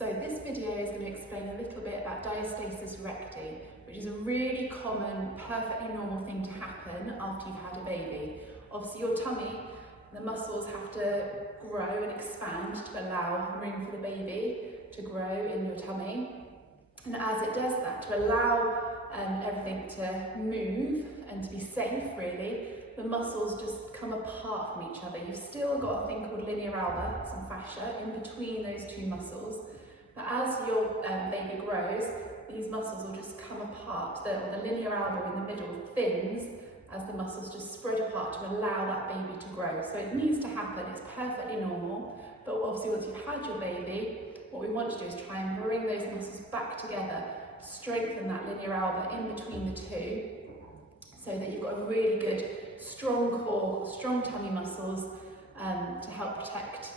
So this video is going to explain a little bit about diastasis recti, which is a really common, perfectly normal thing to happen after you've had a baby. Obviously your tummy, the muscles have to grow and expand to allow room for the baby to grow in your tummy. And as it does that, to allow everything to move and to be safe really, the muscles just come apart from each other. You've still got a thing called linear alba, some fascia, in between those two muscles. But as your baby grows, these muscles will just come apart. The linear alba in the middle thins as the muscles just spread apart to allow that baby to grow. So it needs to happen, it's perfectly normal. But obviously once you've had your baby, what we want to do is try and bring those muscles back together, strengthen that linear alba in between the two, so that you've got a really good strong core, strong tummy muscles to help protect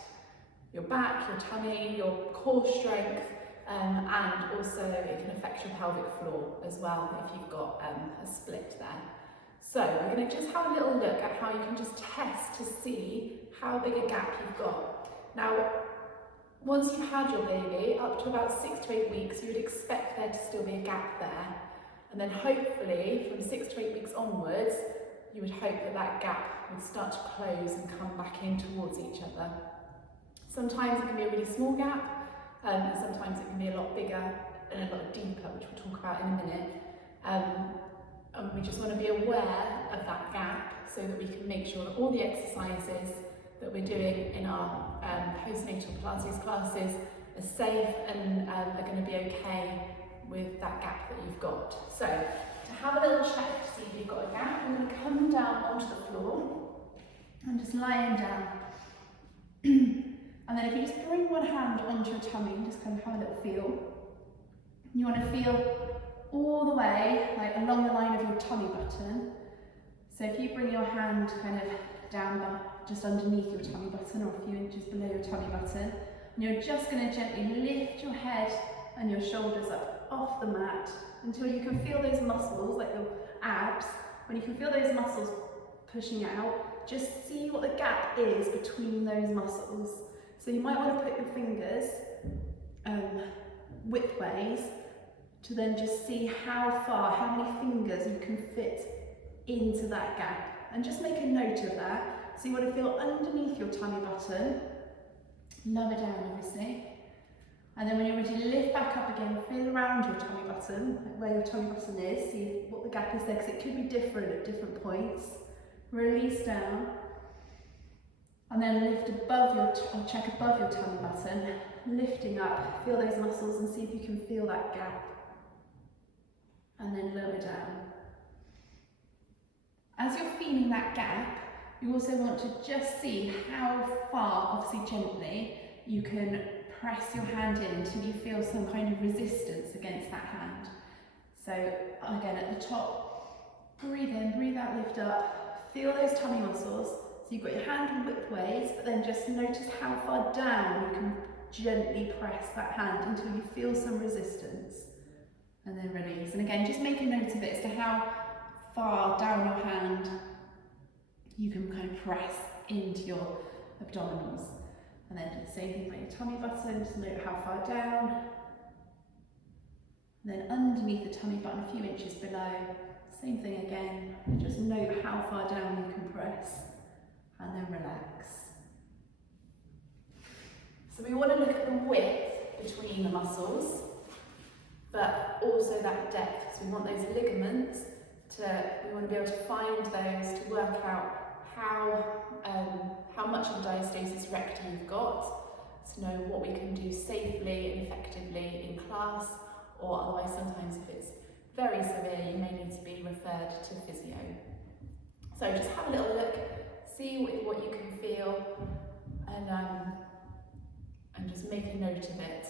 your back, your tummy, your core strength, and also it can affect your pelvic floor as well if you've got a split there. So we're going to just have a little look at how you can just test to see how big a gap you've got. Now, once you've had your baby, up to about 6 to 8 weeks, you would expect there to still be a gap there. And then hopefully, from 6 to 8 weeks onwards, you would hope that that gap would start to close and come back in towards each other. Sometimes it can be a really small gap, and sometimes it can be a lot bigger and a lot deeper, which we'll talk about in a minute. And we just want to be aware of that gap so that we can make sure that all the exercises that we're doing in our postnatal Pilates classes are safe and are going to be okay with that gap that you've got. So to have a little check to see if you've got a gap, I'm going to come down onto the floor and just lying down. And then if you just bring one hand onto your tummy and just kind of have a little feel. You want to feel all the way, like along the line of your tummy button. So if you bring your hand kind of down just underneath your tummy button or a few inches below your tummy button, and you're just going to gently lift your head and your shoulders up off the mat until you can feel those muscles, like your abs. When you can feel those muscles pushing out, just see what the gap is between those muscles. So you might want to put your fingers widthways to then just see how far, how many fingers you can fit into that gap. And just make a note of that. So you want to feel underneath your tummy button, lower down obviously. And then when you're ready to lift back up again, feel around your tummy button, like where your tummy button is, see what the gap is there, because it could be different at different points. Release down. And then lift above your, or check above your tummy button, lifting up, feel those muscles and see if you can feel that gap. And then lower down. As you're feeling that gap, you also want to just see how far, obviously gently, you can press your hand in until you feel some kind of resistance against that hand. So again, at the top, breathe in, breathe out, lift up, feel those tummy muscles. So you've got your hand widthways, but then just notice how far down you can gently press that hand until you feel some resistance. And then release. And again, just make a note of it as to how far down your hand you can kind of press into your abdominals. And then do the same thing with your tummy button, just note how far down. And then underneath the tummy button, a few inches below, same thing again, and just note how far down you can press. And then relax. So we want to look at the width between the muscles, but also that depth. So we want those ligaments we want to be able to find those to work out how much of diastasis recti you've got, to know what we can do safely and effectively in class, or otherwise sometimes if it's very severe you may need to be referred to physio. So just have a little look, see what you can feel, and just make a note of it.